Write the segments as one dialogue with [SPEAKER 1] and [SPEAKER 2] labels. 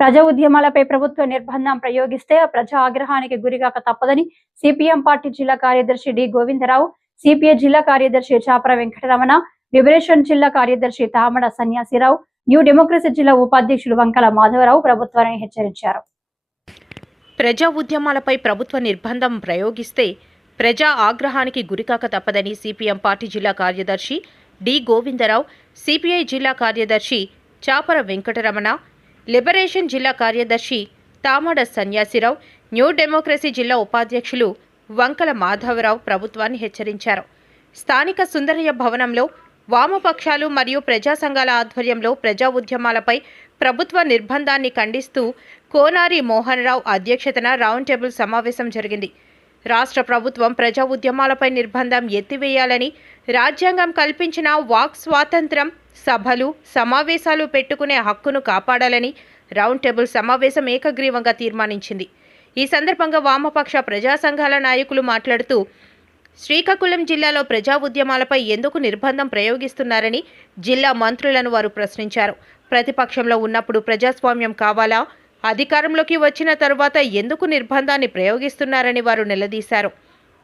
[SPEAKER 1] ప్రజా ఉద్యమాలపై ప్రభుత్వ నిర్బంధం ప్రయోగిస్తే ప్రజా ఆగ్రహానికి గురిగాక తప్పదని సిపిఎం పార్టీ జిల్లా కార్యదర్శి డి గోవిందరావు సిపిఐ జిల్లా కార్యదర్శి చాపర వెంకటరమణ లిబరేషన్ జిల్లా కార్యదర్శి తామడ సన్యాసిరావు న్యూ డెమోక్రసీ జిల్లా ఉపాధ్యక్షులు వంకల మాధవరావు ప్రభుత్వాన్ని హెచ్చరించారు.
[SPEAKER 2] ప్రజా ఉద్యమాలపై ప్రభుత్వ నిర్బంధం ప్రయోగిస్తే ప్రజా ఆగ్రహానికి గురికాక తప్పదని సిపిఎం పార్టీ జిల్లా కార్యదర్శి డి గోవిందరావు సిపిఐ జిల్లా కార్యదర్శి చాపర వెంకటరమణ లిబరేషన్ జిల్లా కార్యదర్శి తామడ సన్యాసిరావు న్యూ డెమోక్రసీ జిల్లా ఉపాధ్యక్షులు వంకల మాధవరావు ప్రభుత్వాన్ని హెచ్చరించారు. స్థానిక సుందరయ్య భవనంలో వామపక్షాలు మరియు ప్రజా సంఘాల ఆధ్వర్యంలో ప్రజా ఉద్యమాలపై ప్రభుత్వ నిర్బంధాన్ని ఖండిస్తూ కోనారి మోహన్ రావు అధ్యక్షతన రౌండ్ టేబుల్ సమావేశం జరిగింది. రాష్ట్ర ప్రభుత్వం ప్రజా ఉద్యమాలపై నిర్బంధం ఎత్తివేయాలని రాజ్యాంగం కల్పించిన వాక్ స్వాతంత్రం సభలు సమావేశాలు పెట్టుకునే హక్కును కాపాడాలని రౌండ్ టేబుల్ సమావేశం ఏకగ్రీవంగా తీర్మానించింది. ఈ సందర్భంగా వామపక్ష ప్రజా సంఘాల నాయకులు మాట్లాడుతూ శ్రీకాకుళం జిల్లాలో ప్రజా ఉద్యమాలపై ఎందుకు నిర్బంధం ప్రయోగిస్తున్నారని జిల్లా మంత్రులను వారు ప్రశ్నించారు. ప్రతిపక్షంలో ఉన్నప్పుడు ప్రజాస్వామ్యం కావాలా? అధికారంలోకి వచ్చిన తర్వాత ఎందుకు నిర్బంధాన్ని ప్రయోగిస్తున్నారని వారు నిలదీశారు.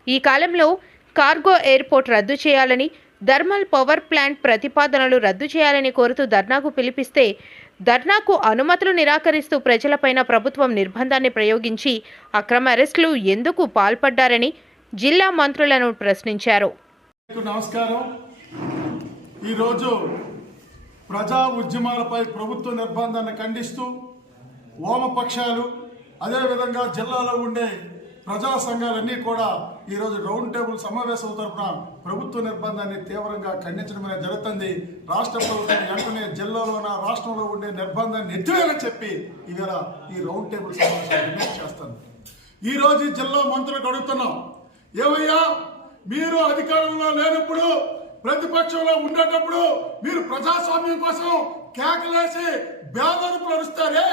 [SPEAKER 2] ఈ కాలంలో కార్గో ఎయిర్పోర్ట్ రద్దు చేయాలని థర్మల్ పవర్ ప్లాంట్ ప్రతిపాదనలు రద్దు చేయాలని కోరుతూ ధర్నాకు పిలిపిస్తే ధర్నాకు అనుమతులు నిరాకరిస్తూ ప్రజలపైన ప్రభుత్వం నిర్బంధాన్ని ప్రయోగించి అక్రమ అరెస్టులు ఎందుకు పాల్పడ్డారని జిల్లా మంత్రులను ప్రశ్నించారు.
[SPEAKER 3] నమస్కారం. ఈరోజు ప్రజా ఉద్యమాలపై ప్రభుత్వ నిర్బంధాన్ని ఖండిస్తూ వామపక్షాలు అదేవిధంగా జిల్లాలో ఉండే ప్రజా సంఘాలన్నీ కూడా ఈరోజు రౌండ్ టేబుల్ సమావేశం తరఫున ప్రభుత్వ నిర్బంధాన్ని తీవ్రంగా ఖండించడం అనేది జరుగుతుంది. రాష్ట్ర ప్రభుత్వం వెంటనే జిల్లాలోన రాష్ట్రంలో ఉండే నిర్బంధాన్ని ఎత్తివేయాలని చెప్పి ఇవాళ ఈ రౌండ్ టేబుల్ సమావేశం డిమాండ్ చేస్తాను. ఈరోజు జిల్లా మంత్రులకు అడుగుతున్నాం ఏమయ్యా మీరు అధికారంలో లేనప్పుడు ప్రతిపక్షంలో ఉండేటప్పుడు మీరు ప్రజాస్వామ్యం కోసం కేకలేసి బేదలు అరుస్తారే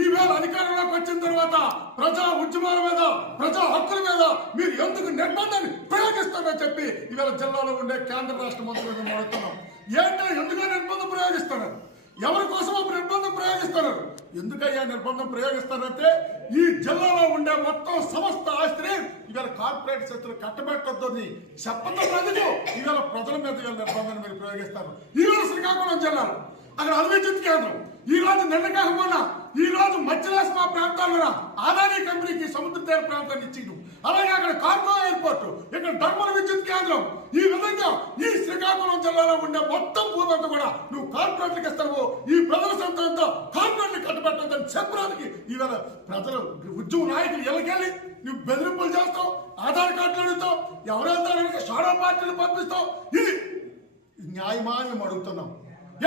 [SPEAKER 3] ఈవేళ అధికారంలోకి వచ్చిన తర్వాత ప్రజా ఉద్యమాల మీద ప్రజా హక్కుల మీద మీరు ఎందుకు నిర్బంధాన్ని ప్రయోగిస్తారని చెప్పి ఈవేళ జిల్లాలో ఉండే కేంద్ర రాష్ట్ర మంత్రులను మేము అడుగుతున్నాం ఏంటో? ఎందుకు నిర్బంధం ప్రయోగిస్తున్నారు? ఎవరి కోసం అప్పుడు నిర్బంధం ప్రయోగిస్తున్నారు? ఎందుకయ్యా నిర్బంధం ప్రయోగిస్తారంటే ఈ జిల్లాలో ఉండే మొత్తం సమస్త ఆస్తిని ఇవాళ కార్పొరేట్ శక్తులు కట్టబెట్టద్దని చెప్పడం ఎందుకు ఇవాళ ప్రజల మీద ఇవాళ నిర్బంధాన్ని మీరు ప్రయోగిస్తారు. ఈవేళ శ్రీకాకుళం జిల్లాలో అక్కడ అభివృద్ధి కేంద్రం ఈ రోజు నిన్న కాకుండా ఈ రోజు మధ్యరాష్ట్ర ప్రాంతాల్లో ఆదాని కంపెనీకి సముద్ర తీర ప్రాంతాన్ని ఇచ్చిండు. అలాగే అక్కడ కార్గో ఎయిర్పోర్ట్ ఇక్కడ ధర్మల విద్యుత్ కేంద్రం. ఈ విధంగా ఈ శ్రీకాకుళం జిల్లాలో ఉండే మొత్తం భూమంతా కూడా నువ్వు కార్పొరేట్లకు ఇస్తావు. ఈ ప్రజల సొంతంతో కార్పొరేట్ క్షేత్రానికి ఈవేళ ప్రజలు ఉద్యమ నాయకులు ఎలాకెళ్ళి నువ్వు బెదిరింపులు చేస్తావు ఆధార్ కార్డులు అడుగుతావు ఎవరైతే షాడో పార్టీలు పంపిస్తావు. ఇది న్యాయమా అని మేము అడుగుతున్నాం.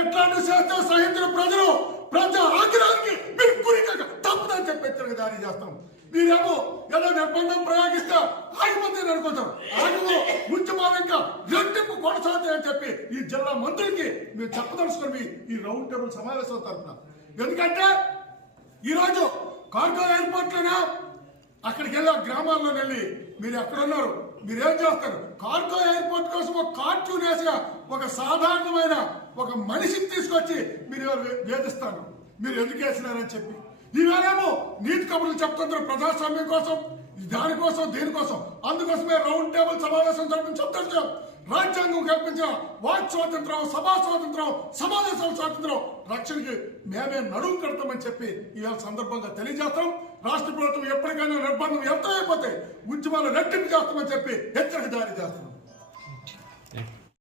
[SPEAKER 3] ఎట్లాంటి చేస్తే సహించిన ప్రజలు ప్రజా ఆగ్రహానికి మీరు గురి తప్పదని చెప్పి హెచ్చరిక జారీ చేస్తాం. మీరేమో ఏదో నిర్బంధం ప్రయోగిస్తే ఆగిపోతే అనుకుంటాం ఆగిపో ఉద్యమాలు ఇంకా రెట్టింపు కొనసాగుతాయని చెప్పి ఈ జిల్లా మంత్రికి మీరు చెప్పదలుచుకుని ఈ రౌండ్ టేబుల్ సమావేశం తరఫున ఎందుకంటే ఈరోజు కార్గో ఎయిర్పోర్ట్లోనే? అక్కడికి వెళ్ళి గ్రామాల్లో వెళ్ళి మీరు ఎక్కడ ఉన్నారు చేస్తారు? కార్గో ఎయిర్పోర్ట్ కోసం ఒక కార్టూన్ వేసిగా ఒక సాధారణమైన ఒక మనిషిని తీసుకొచ్చి మీరు వేధిస్తారు. మీరు ఎందుకు వేసినారని చెప్పి. ఈవేళేమో నీతి కబుర్లు చెప్తున్నారు ప్రజాస్వామ్యం కోసం దానికోసం దేనికోసం. అందుకోసమే రౌండ్ టేబుల్ సమావేశం జరిపి చెప్తారు రాజ్యాంగం కల్పించిన వాక్ స్వాతంత్రం సభా స్వాతంత్రం సమావేశాల స్వాతంత్రం రక్షణకి మేమే నడుము కడతామని చెప్పి ఇవాళ సందర్భంగా తెలియజేస్తాం. రాష్ట్ర ప్రభుత్వం ఎప్పటికైనా నిర్బంధం ఎంత అయిపోతే ఉద్యమాలు రెట్టింపు చేస్తామని చెప్పి హెచ్చరిక జారీ చేస్తున్నాం.